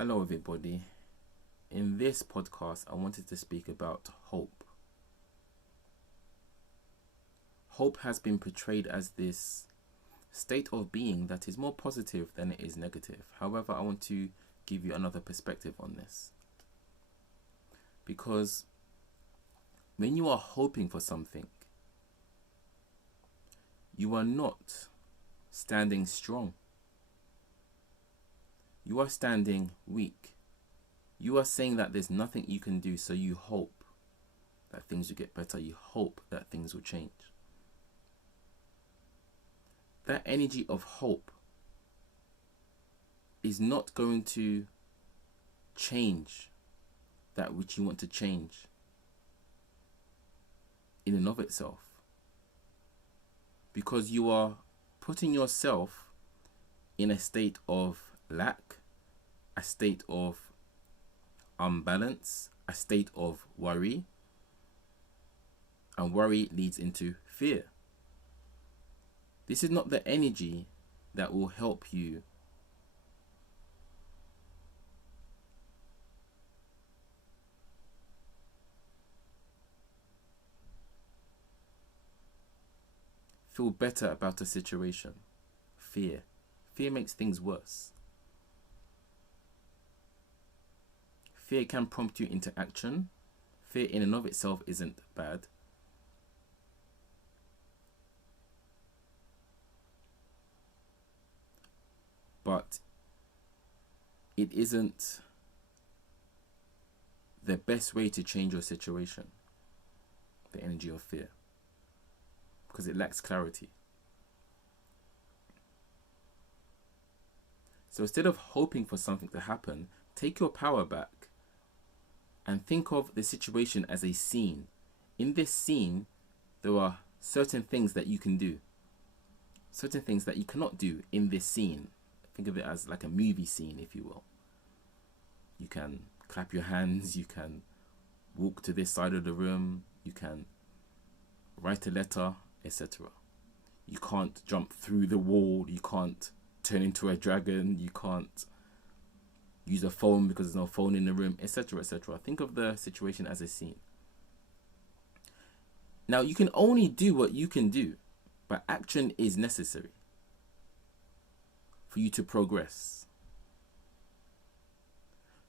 Hello, everybody. In this podcast, I wanted to speak about hope. Hope has been portrayed as this state of being that is more positive than it is negative. However, I want to give you another perspective on this. Because when you are hoping for something, you are not standing strong. You are standing weak. You are saying that there's nothing you can do, so you hope that things will get better. You hope that things will change. That energy of hope is not going to change that which you want to change in and of itself. Because you are putting yourself in a state of lack, a state of unbalance, a state of worry, and worry leads into fear. This is not the energy that will help you feel better about a situation. Fear makes things worse. Fear can prompt you into action. Fear in and of itself isn't bad. But it isn't the best way to change your situation, the energy of fear, because it lacks clarity. So instead of hoping for something to happen, take your power back and think of the situation as a scene. In this scene, there are certain things that you can do, certain things that you cannot do in this scene. Think of it as like a movie scene, if you will. You can clap your hands, you can walk to this side of the room, you can write a letter, etc. You can't jump through the wall, you can't turn into a dragon, you can't use a phone because there's no phone in the room, etc., etc. Think of the situation as a scene. Now, you can only do what you can do, but action is necessary for you to progress.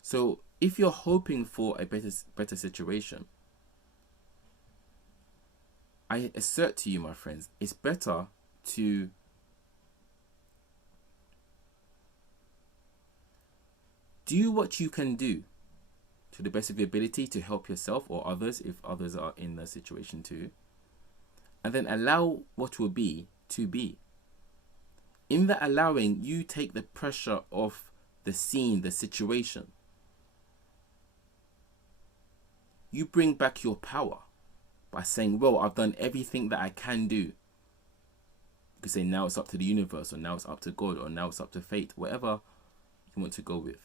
So if you're hoping for a better situation, I assert to you, my friends, it's better to do what you can do to the best of your ability to help yourself or others if others are in the situation too, and then allow what will be to be. In that allowing, you take the pressure off the scene, the situation. You bring back your power by saying, well, I've done everything that I can do. You could say now it's up to the universe, or now it's up to God, or now it's up to fate, whatever you want to go with.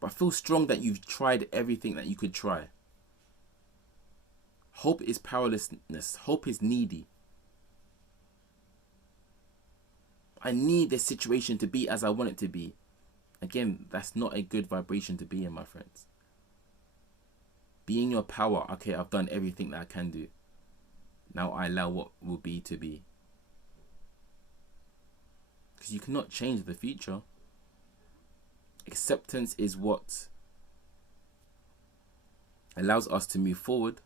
But feel strong that you've tried everything that you could try. Hope is powerlessness. Hope is needy. I need this situation to be as I want it to be. Again, that's not a good vibration to be in, my friends. Be in your power. Okay, I've done everything that I can do. Now I allow what will be to be. Because you cannot change the future. Acceptance is what allows us to move forward.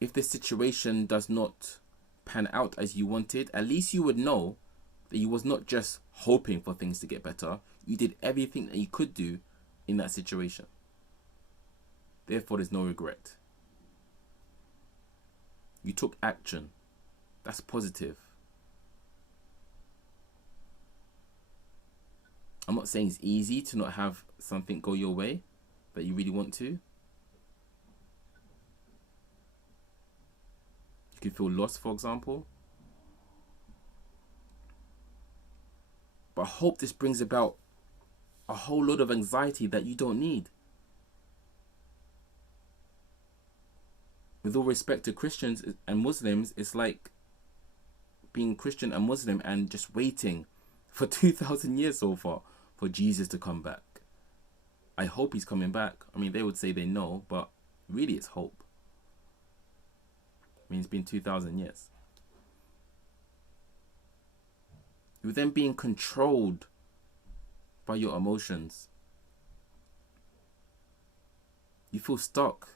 If the situation does not pan out as you wanted, at least you would know that you was not just hoping for things to get better. You did everything that you could do in that situation. Therefore, there's no regret. You took action. That's positive. I'm not saying it's easy to not have something go your way that you really want to. You can feel lost, for example. But I hope this brings about a whole load of anxiety that you don't need. with all respect to Christians and Muslims, it's like being Christian and Muslim and just waiting for 2,000 years so far for Jesus to come back. I hope he's coming back. I mean, they would say they know, but really it's hope. I mean, it's been 2,000 years. You're then being controlled by your emotions. You feel stuck.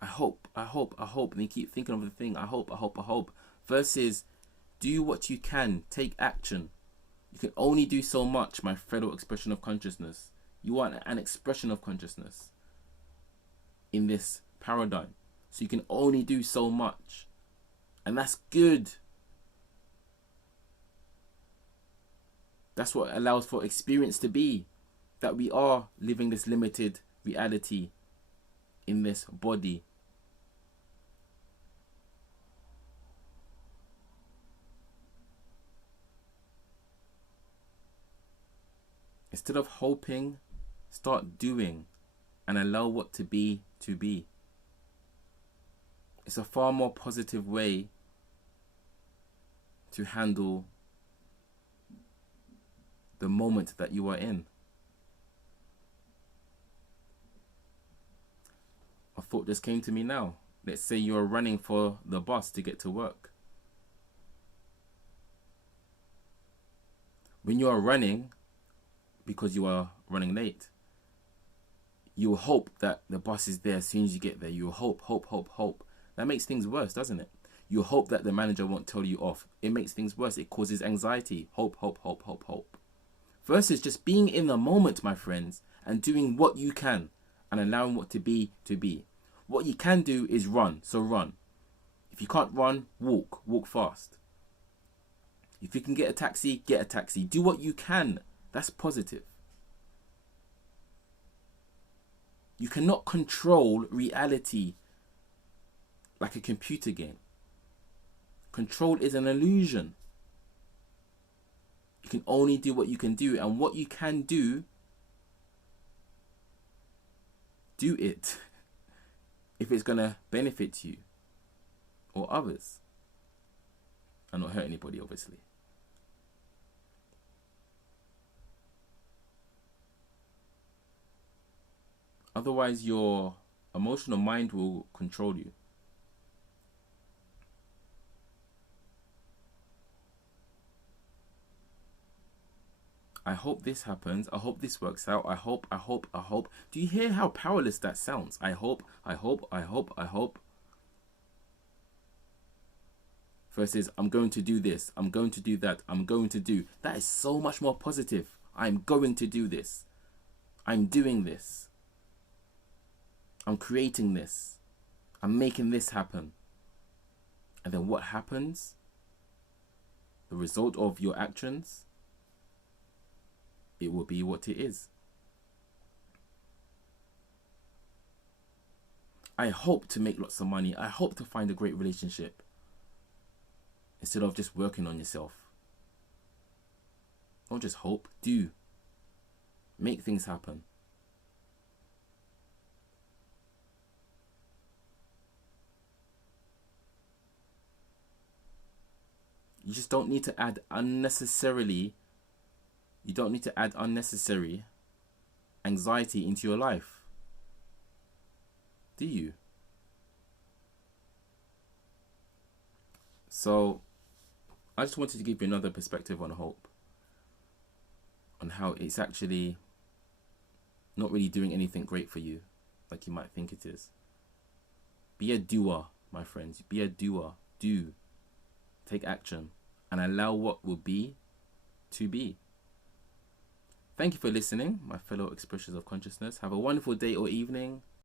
I hope. And you keep thinking of the thing. I hope. Versus, do what you can. Take action. You can only do so much, my fellow expression of consciousness. You are an expression of consciousness in this paradigm. So you can only do so much. And that's good. That's what allows for experience to be. That we are living this limited reality in this body. Instead of hoping, start doing and allow what to be to be. It's a far more positive way to handle the moment that you are in. A thought just came to me now. Let's say you're running for the bus to get to work. When you are running, because you are running late, you hope that the bus is there as soon as you get there. You hope. That makes things worse, doesn't it? You hope that the manager won't tell you off. It makes things worse. It causes anxiety. Hope. Versus just being in the moment, my friends, and doing what you can and allowing what to be to be. What you can do is run, so run. If you can't run, walk fast. If you can get a taxi, get a taxi. Do what you can. That's positive. You cannot control reality like a computer game. Control is an illusion. You can only do what you can do, and what you can do, do it if it's going to benefit you or others and not hurt anybody, obviously. Otherwise, your emotional mind will control you. I hope this happens. I hope this works out. I hope. Do you hear how powerless that sounds? I hope. Versus, I'm going to do this. I'm going to do that. I'm going to do. That is so much more positive. I'm going to do this. I'm doing this. I'm creating this. I'm making this happen. And then what happens? The result of your actions, it will be what it is. I hope to make lots of money. I hope to find a great relationship. Instead of just working on yourself. Don't just hope, do. Make things happen. You just don't need to add unnecessary anxiety into your life. Do you? So, I just wanted to give you another perspective on hope. On how it's actually not really doing anything great for you, like you might think it is. Be a doer, my friends. Be a doer. Do. Take action. And allow what will be to be. Thank you for listening, my fellow expressions of consciousness. Have a wonderful day or evening.